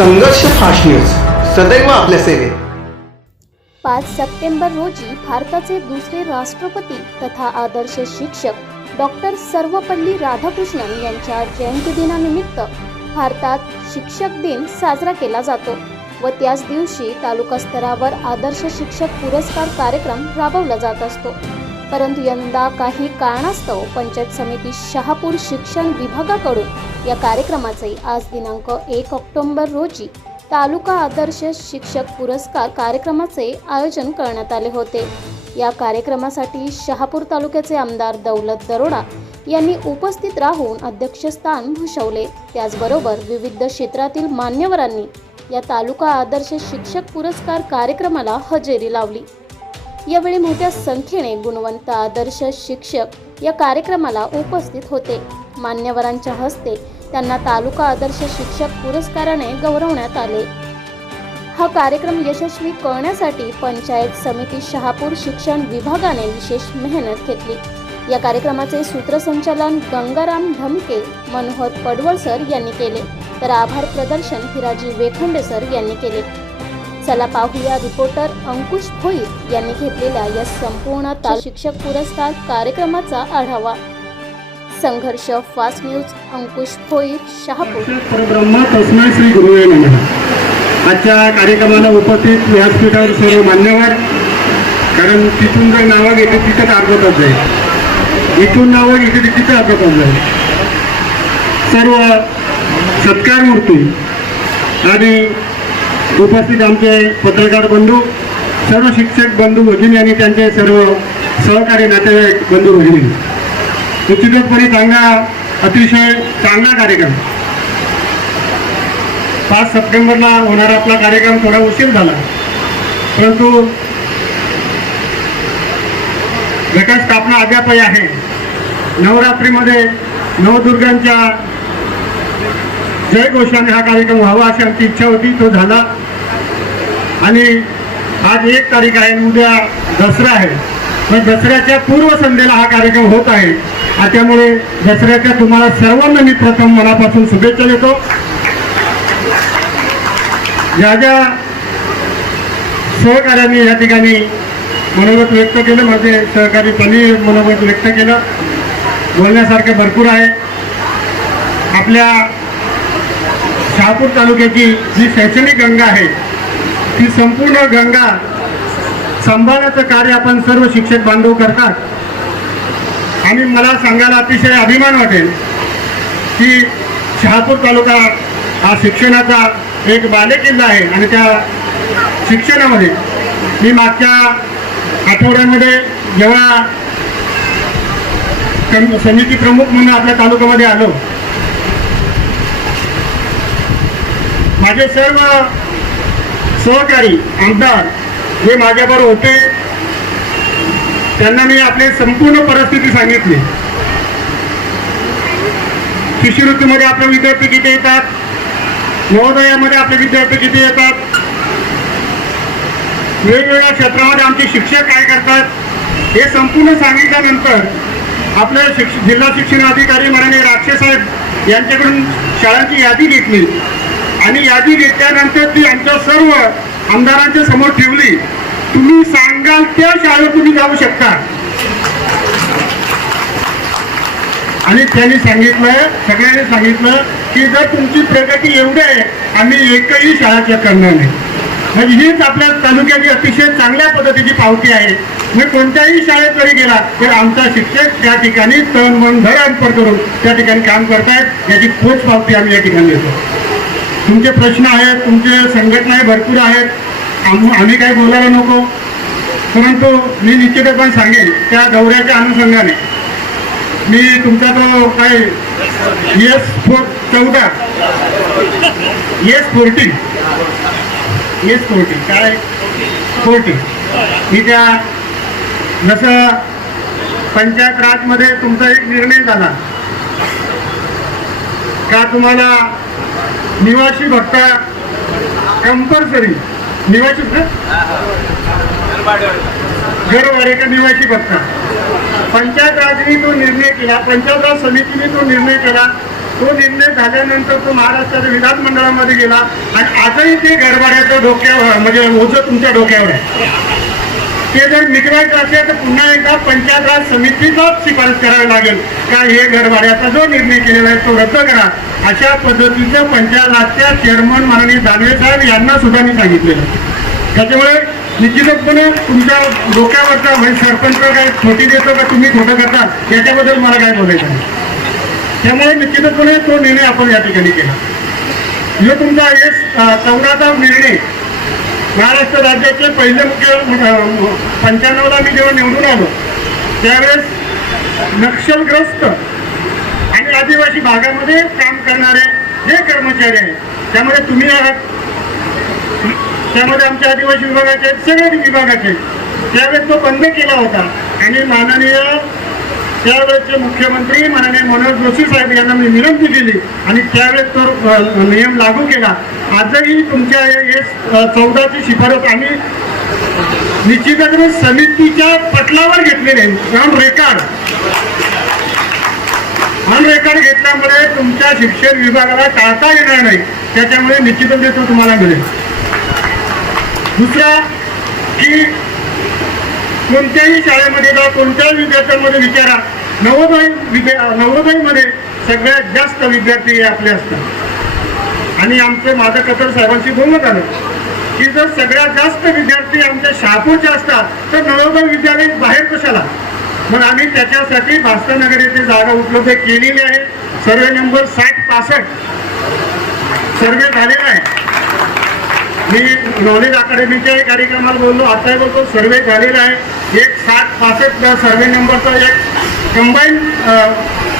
संघर्ष fast news. सदैव आपल्या सेवेत. पाच सप्टेंबर रोजी भारताचे दुसरे राष्ट्रपती तथा आदर्श शिक्षक डॉक्टर सर्वपल्ली राधाकृष्णन यांच्या जयंतीदिनानिमित्त भारतात शिक्षक दिन साजरा केला जातो व त्याच दिवशी तालुका स्तरावर आदर्श शिक्षक पुरस्कार कार्यक्रम राबवला जात असतो. परंतु यंदा काही कारणास्तव पंचायत समिती शहापूर शिक्षण विभागाकडून या कार्यक्रमाचे आज दिनांक एक ऑक्टोबर रोजी तालुका आदर्श शिक्षक पुरस्कार कार्यक्रमाचे आयोजन करण्यात आले होते. या कार्यक्रमासाठी शहापूर तालुक्याचे आमदार दौलत दरोडा यांनी उपस्थित राहून अध्यक्षस्थान भूषवले. त्याचबरोबर विविध क्षेत्रातील मान्यवरांनी या तालुका आदर्श शिक्षक पुरस्कार कार्यक्रमाला हजेरी लावली. यावेळी मोठ्या संख्येने गुणवंत आदर्श शिक्षक या कार्यक्रमाला उपस्थित होते. मान्यवरांच्या हस्ते त्यांना तालुका आदर्श शिक्षक पुरस्काराने गौरवण्यात आले. हा कार्यक्रम यशस्वी करण्यासाठी पंचायत समिती शहापूर शिक्षण विभागाने विशेष मेहनत घेतली. या कार्यक्रमाचे सूत्रसंचालन गंगाराम धमके मनोहर पडवळ सर यांनी केले. तर आभार प्रदर्शन हिराजी वेखंडे सर यांनी केले. चला पाहूया रिपोर्टर अंकुश भोईर यांनी घेतलेल्या या संपूर्ण ताल शिक्षक पुरस्कार कार्यक्रमाचा आढावा. संघर्ष फास्ट न्यूज अंकुश भोईर शहापूर. परब्रह्म तस्मै श्री गुरुवे नमः. आजच्या कार्यक्रमाला उपस्थित व्यासपीठावर सर्व मान्यवर कारण तिथून जर नावं घेते तिथंच अर्ध तास जाईल. इथून नावं घेते तिथं अर्ध तास जाईल. सर्व सत्कार मूर्ती आणि उपस्थित आमचे पत्रकार बंधू सर्व शिक्षक बंधू भगिनी आणि त्यांचे सर्व सहकारी नातेवाईक बंधू भगिनी. निश्चितपणे चांगला अतिशय चांगला कार्यक्रम. पाच सप्टेंबरला होणारा आपला कार्यक्रम थोडा उशीर झाला. परंतु घटस्थापना अद्यापही आहे. नवरात्रीमध्ये नवदुर्गांच्या जयघोषाने हा कार्यक्रम व्हावा अशी आमची इच्छा होती. तो झाला. आणि आज एक तारीख आहे उद्या दसरा आहे. पण दसऱ्याच्या पूर्वसंध्येला हा कार्यक्रम होत आहे. आणि त्यामुळे दसऱ्याच्या तुम्हाला सर्वांना मी प्रथम मनापासून शुभेच्छा देतो. ज्या ज्या सहकार्याने या ठिकाणी मनोगत व्यक्त केलं माझे सहकारी त्यांनी मनोगत व्यक्त केलं बोलण्यासारखं भरपूर आहे. आपल्या शहापूर तालुक्याची जी शैक्षणिक गंगा आहे ही संपूर्ण गंगा सांभाळण्याचं कार्य आपण सर्व शिक्षक बांधव करतात. आणि मला सांगायला अतिशय अभिमान वाटेल की शहापूर तालुका हा शिक्षणाचा एक बालेकिल्ला आहे आणि त्या शिक्षणामध्ये मी मागच्या आठवड्यामध्ये जेव्हा समिती प्रमुख म्हणून आपल्या तालुक्यामध्ये आलो. माझे सर्व सहकारी आमदार जे माझ्याबरोबर होते. त्यांना मी आपली संपूर्ण परिस्थिती सांगितली. शिष्यवृत्तीमध्ये आपले विद्यार्थी किती येतात? नवोदयामध्ये आपले विद्यार्थी किती येतात? वेगवेगळ्या क्षेत्रामध्ये आमचे शिक्षक काय करतात? हे संपूर्ण सांगितल्यानंतर आपले शिक्ष जिल्हा शिक्षण अधिकारी माननीय राक्षसाहेब यांच्याकडून शाळांची यादी घेतली. आणि यादी घेतल्यानंतर ती आमच्या सर्व आमदारांच्या समोर ठेवली. तुम्ही सांगाल त्या शाळेत तुम्ही जाऊ शकता. आणि त्यांनी सांगितलं सगळ्यांनी सांगितलं की जर तुमची प्रगती एवढी आहे आम्ही एकही शाळा करणार नाही. म्हणजे हीच आपल्या तालुक्याची अतिशय चांगल्या पद्धतीची पावती आहे. मी कोणत्याही शाळेत जरी गेला तर आमचा शिक्षक त्या ठिकाणी तन मन धर अंतर करून त्या ठिकाणी काम करतायत याची पोच पावती आम्ही या ठिकाणी देतो. तुमचे प्रश्न आहेत तुमचे संघटना भरपूर आहेत. आम- आम्ही काही बोलायला नको. परंतु मी निश्चितपणे सांगेन त्या दौऱ्याच्या अनुषंगाने. मी तुमचा तो काही एस फोर चौदा. एस फोर्टीन एस फोर्टीन काय? फोर्टीन मी त्या जसं पंचायत राजमध्ये तुमचा एक निर्णय झाला. का तुम्हाला निवासी भत्ता कंपल्सरी निवासी घरवाडे का निवासी भत्ता पंचायत राजनी तो निर्णय केला. पंचायत राज समितीने तो निर्णय केला. तो निर्णय झाल्यानंतर तो महाराष्ट्राच्या विधानमंडळामध्ये गेला. आणि आजही ते घरवाड्याच्या डोक्यावर म्हणजे ओझं तुमच्या डोक्यावर आहे. ते जर निघवायचं असेल तर पुन्हा एकदा पंचायत राज समितीचाच शिफारस करावी लागेल. का हे घरभाड्याचा जो निर्णय केलेला आहे तो रद्द करा. अशा पद्धतीचं पंचायत राजच्या चेअरमन माननीय दानवे साहेब यांना सुद्धा मी सांगितलेलं त्याच्यामुळे निश्चितपणे तुमच्या डोक्यावरचा म्हणजे सरपंच काय छोटी देतो का तुम्ही खोटं करता याच्याबद्दल मला काय बोलायचं नाही. त्यामुळे निश्चितपणे तो निर्णय आपण या ठिकाणी केला. जो तुमचा एस चौदाचा निर्णय महाराष्ट्र राज्याचे पहिले मुख्य पंच्याण्णवला मी जेव्हा निवडून आलो त्यावेळेस नक्षलग्रस्त आणि आदिवासी भागामध्ये काम करणारे जे कर्मचारी आहेत त्यामध्ये तुम्ही आहात. त्यामध्ये आमच्या आदिवासी विभागाचे आहेत सगळे विभागाचे त्यावेळेस तो बंद केला होता आणि माननीय त्यावेळेचे मुख्यमंत्री माननीय मनोज जोशी साहेब यांना मी विनंती केली आणि त्यावेळेस तो नियम लागू केला. आजही तुमच्या एस चौदाची शिफारस आम्ही निश्चितच समितीच्या पटलावर घेतलेले ऑन रेकॉर्ड ऑन रेकॉर्ड घेतल्यामुळे तुमच्या शिक्षण विभागाला टाळता येणार नाही. त्याच्यामुळे निश्चितच तो तुम्हाला मिळेल. दुसरा की कोणत्याही शाळेमध्ये जा कोणत्याही विद्यार्थ्यांमध्ये विचारा. नवोदय विद्या नवोदयमध्ये सगळ्यात जास्त विद्यार्थी हे आपले असतात. आणि आमचे माझं कतर साहेबांशी बोलणं आलं की जर सगळ्यात जास्त विद्यार्थी आमच्या शहापूरचे असतात तर नवोदय विद्यालय बाहेर कशाला? मग आम्ही त्याच्यासाठी भास्करनगर येथे जागा उपलब्ध केलेली आहे. सर्वे नंबर साठ पासष्ट. सर्वे झालेला आहे. मी नॉलेज अकॅडमीच्या कार्यक्रमाला बोललो. आताही बोलतो सर्वे झालेला आहे. एक सात पासष्ट सर्वे नंबरचा एक कंबाईन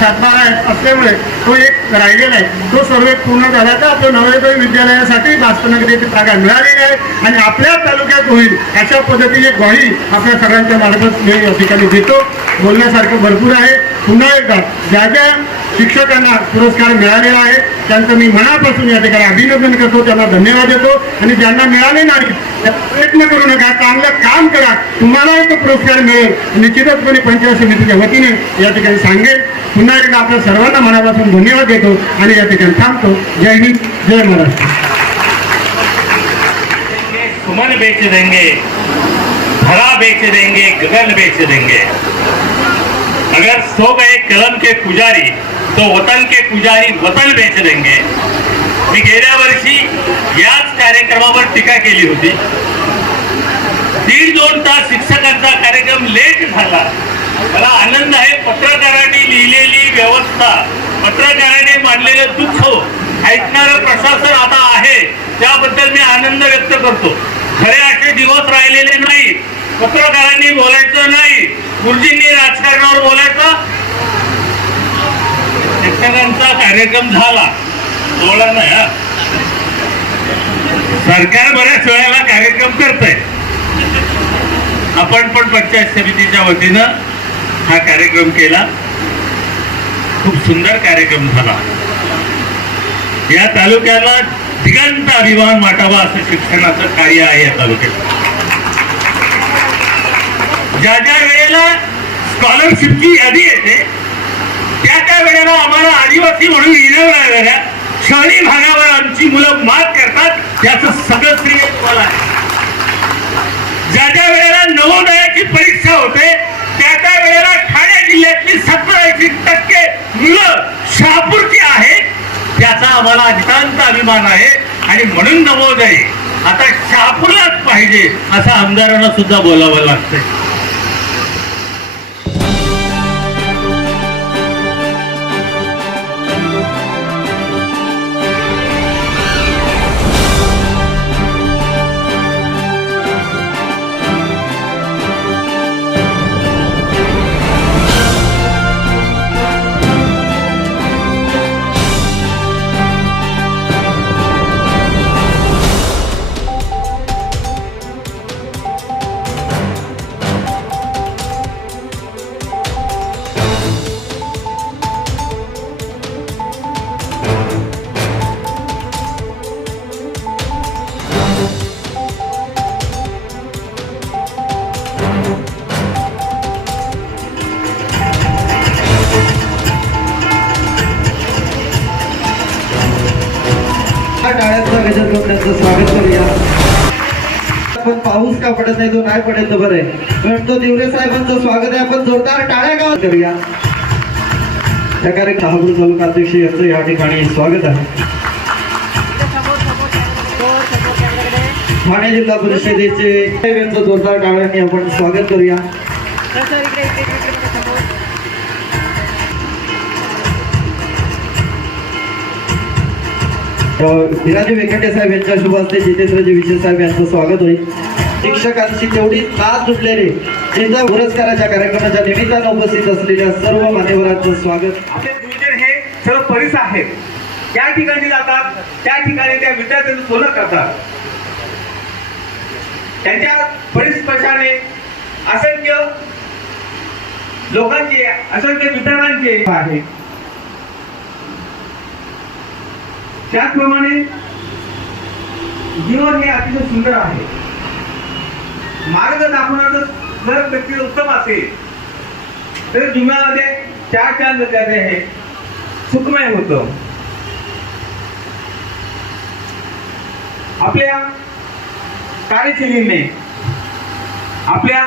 सातबारा आहे असल्यामुळे तो एक राहिलेला आहे. तो सर्वे पूर्ण झाला तर आपल्या नवोदय विद्यालयासाठी भास्करनगर येथे जागा मिळालेली आहे आणि आपल्या तालुक्यात होईल अशा पद्धतीने ग्वाही आपल्या सगळ्यांच्या मार्फत मी या ठिकाणी देतो. बोलण्यासारखं भरपूर आहे. पुन्हा एकदा ज्या ज्या शिक्षकांना पुरस्कार मिळालेला आहे त्यांचं मी मनापासून या ठिकाणी अभिनंदन करतो. त्यांना धन्यवाद देतो. आणि ज्यांना मिळाले नाही प्रयत्न करू नका. चांगलं काम करा. तुम्हालाही तो पुरस्कार मिळेल. निश्चितपणे पंचायत समितीच्या वतीने या ठिकाणी सांगेल पुन्हा एकदा आपल्या सर्वांना मनापासून धन्यवाद देतो. आणि या ठिकाणी थांबतो. जय हिंद जय महाराष्ट्र. सुमन बेच देंगे धरा बेच देंगे गगन बेच देंगे। अगर सो गए कलम के पुजारी तो वतन के पुजारी वतन बेच देंगे। मी गेल्या वर्षी याच कार्यक्रमावर टीका केली होती। दीड दोन तास शिक्षकांचा कार्यक्रम लेट झाला. मला आनंद आहे पत्रकारांनी लिहिलेली व्यवस्था पत्रकाराने मांडलेलं दुःख ऐकणारं प्रशासन आता आहे त्याबद्दल मी आनंद व्यक्त करतो. खरे असे दिवस राहिलेले नाही. पत्रकारांनी बोलायचं नाही. गुरुजींनी राजकारणावर बोलायचं. शिक्षकांचा कार्यक्रम झाला. बोला नाही हा. सरकार बऱ्याच वेळेला कार्यक्रम करत आपण पण पंचायत समितीच्या वतीनं हा कार्यक्रम केला. खूप सुंदर कार्यक्रम झाला. या तालुक्याला दिगंत अभिमान वाटावा असं शिक्षणाचं कार्य आहे या तालुक्यात ज्या ज्या वेळेला स्कॉलरशिपची यादी येते त्या त्या वेळेला आम्हाला आदिवासी म्हणून इनाम लागलेल्या शहरी भागावर आमची मुलं मात करतात याचं सगळं श्रेय तुम्हाला आहे. ज्या ज्या वेळेला नवोदयाची परीक्षा होते त्या त्या वेळेला ठाणे जिल्ह्यातली सत्तर ऐंशी टक्के मुलं शहापूरची आहेत त्याचा आम्हाला नितांत अभिमान आहे. आणि म्हणून नवोदय आता शहापूरलाच पाहिजे असं आमदारांना सुद्धा बोलावं लागतंय. नाही तो नाही पडेल तर बरं आहे. म्हणतो दिवरे साहेबांचं स्वागत आहे. आपण जोरदार टाळ्या गावात करूया. त्या कार्यक्रम शहापूर तालुका अध्यक्ष यांचं या ठिकाणी स्वागत आहे. ठाणे जिल्हा परिषदेचे यांचं जोरदार टाळ्यांनी आपण स्वागत करूया. विराजी वेंकटे साहेब यांच्या शुभ हस्ते जितेंद्रजी विशेष साहेब यांचं स्वागत होईल. शिक्षकांची तेवढी नाच जुटलेली जिल्हा पुरस्काराच्या कार्यक्रमाच्या निमित्तानं उपस्थित असलेल्या सर्व मान्यवरांचं स्वागत. आपले गुरुजन हे सर्व परिस आहेत. त्या ठिकाणी जातात त्या ठिकाणी त्या विद्यार्थ्यांचं सोनं करतात. त्यांच्या परिस्पर्शाने असंख्य लोकांचे असंख्य वितरणांचे आहे. त्याचप्रमाणे जीवन हे अतिशय सुंदर आहे. मार्ग दाखवण्याचं जर व्यक्ती उत्तम असेल तर जीवनामध्ये चार चार त्याचे हे सुखमय होतं. आपल्या कार्यशैलीने आपल्या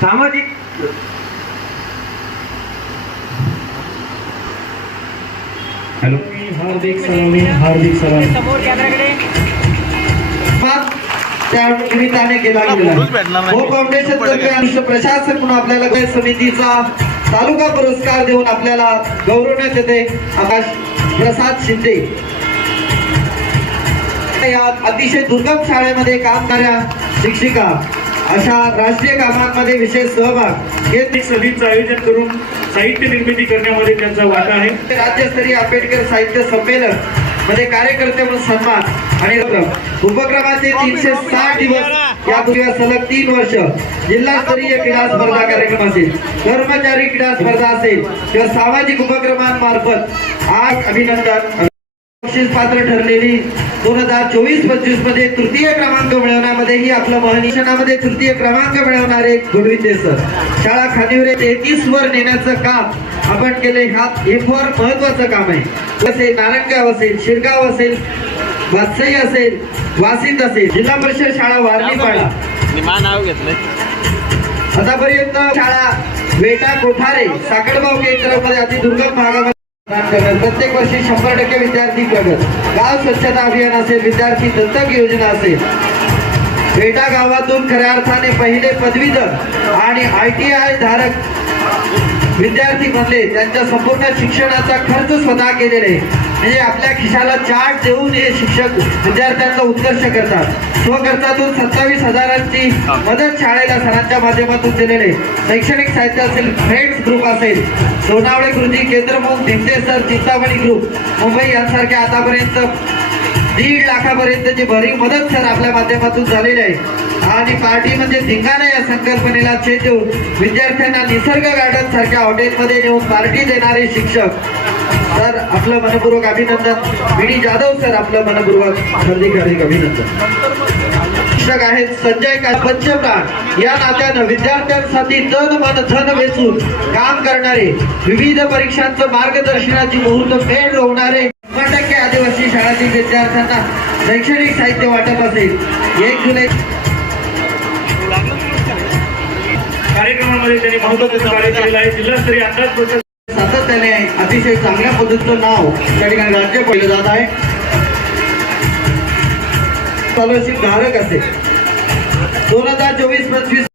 सामाजिक हॅलो? हार्दिक सलामी हार्दिक सलामी. त्या निमित्ताने केला गेला. हो फाउंडेशन तर्फे आयुष्य प्रशासन म्हणून आपल्याला काही समितीचा तालुका पुरस्कार देऊन आपल्याला गौरवण्यात येते. आकाश प्रसाद शिंदे. या अतिशय दुर्गम शाळेमध्ये काम करणाऱ्या शिक्षिका अशा राष्ट्रीय कामांमध्ये विशेष सहभाग हे सभेचं आयोजन करून साहित्य निर्मिती करण्यामध्ये त्यांचा वाटा आहे. राज्यस्तरीय आंबेडकर साहित्य संमेलनमध्ये कार्यकर्ते म्हणून सन्मान आणि उपक्रमाचे तीनशे साठ दिवस या पूर्वी सलग तीन वर्ष जिल्हास्तरीय क्रीडा स्पर्धा कार्यक्रम असेल कर्मचारी क्रीडा स्पर्धा असेल किंवा सामाजिक उपक्रमांमार्फत आज अभिनंदन. बक्षीस पात्र ठरलेली दोन हजार चोवीस पंचवीसमध्ये तृतीय क्रमांक मिळवण्यामध्ये ही आपलं महनिशनामध्ये तृतीय क्रमांक मिळवणारे गुणविते सर शाळा खानिवरे तेहतीस वर नेण्याचं काम आपण केले हा हे फार महत्वाचं काम आहे. असेल नारायणगाव असेल शिरगाव असेल वात्सई असेल वासिंद असेल जिल्हा परिषद शाळा वारणीपाडा आतापर्यंत शाळा वेटा कोठारे साकडगाव केंद्रामध्ये अतिदुर्गम भागामध्ये. प्रत्येक वर्षी शंभर टक्के विद्यार्थी प्रगत गाव स्वच्छता अभियान असेल विद्यार्थी दत्तक योजना असेल. बेटा गावातून खऱ्या अर्थाने पहिले पदवीधर आणि आय टी आय धारक विद्यार्थी म्हणले त्यांच्या संपूर्ण शिक्षणाचा खर्च स्वतः केलेले म्हणजे आपल्या खिशाला चार्ट देऊन हे शिक्षक विद्यार्थ्यांचा उत्कर्ष करतात. स्वखर्चातून सत्तावीस हजारांची मदत शाळेला सरांच्या माध्यमातून दिलेले शैक्षणिक साहित्य असेल फ्रेंड्स ग्रुप असेल लोणावळे केंद्र म्हणून विशेष सर चिंतामणी ग्रुप मुंबई यांसारख्या आतापर्यंत दीड लाखापर्यंतची भरीव मदत सर आपल्या माध्यमातून झालेली आहे. आणि पार्टी म्हणजे धिंगाणा या संकल्पनेला छेद देऊन विद्यार्थ्यांना निसर्ग गार्डन सारख्या हॉटेलमध्ये नेऊन पार्टी देणारे शिक्षक. सर आपलं मनपूर्वक अभिनंदन. विडी जाधव सर आपलं मनपूर्वक हार्दिक हार्दिक अभिनंदन. शिक्षक आहेत संजय का पंचप्राण. या नात्यानं विद्यार्थ्यांसाठी तन मन धन वेचून काम करणारे विविध परीक्षांचं मार्गदर्शनाची मुहूर्त फेड होणारे शंभर टक्के आदिवासी शाळातील विद्यार्थ्यांना शैक्षणिक साहित्य वाटप असेल. एक जुलै कार्यक्रमामध्ये त्यांनी महत्वाचं कार्य केलेलं आहे. जिल्हास्तरीय अंदाज प्रचार सातत्याने अतिशय चांगल्या पद्धतीचं नाव त्या ठिकाणी राज्य पाहिलं जात आहे. स्कॉलरशिप धारक असेल दोन हजार चोवीस पंचवीस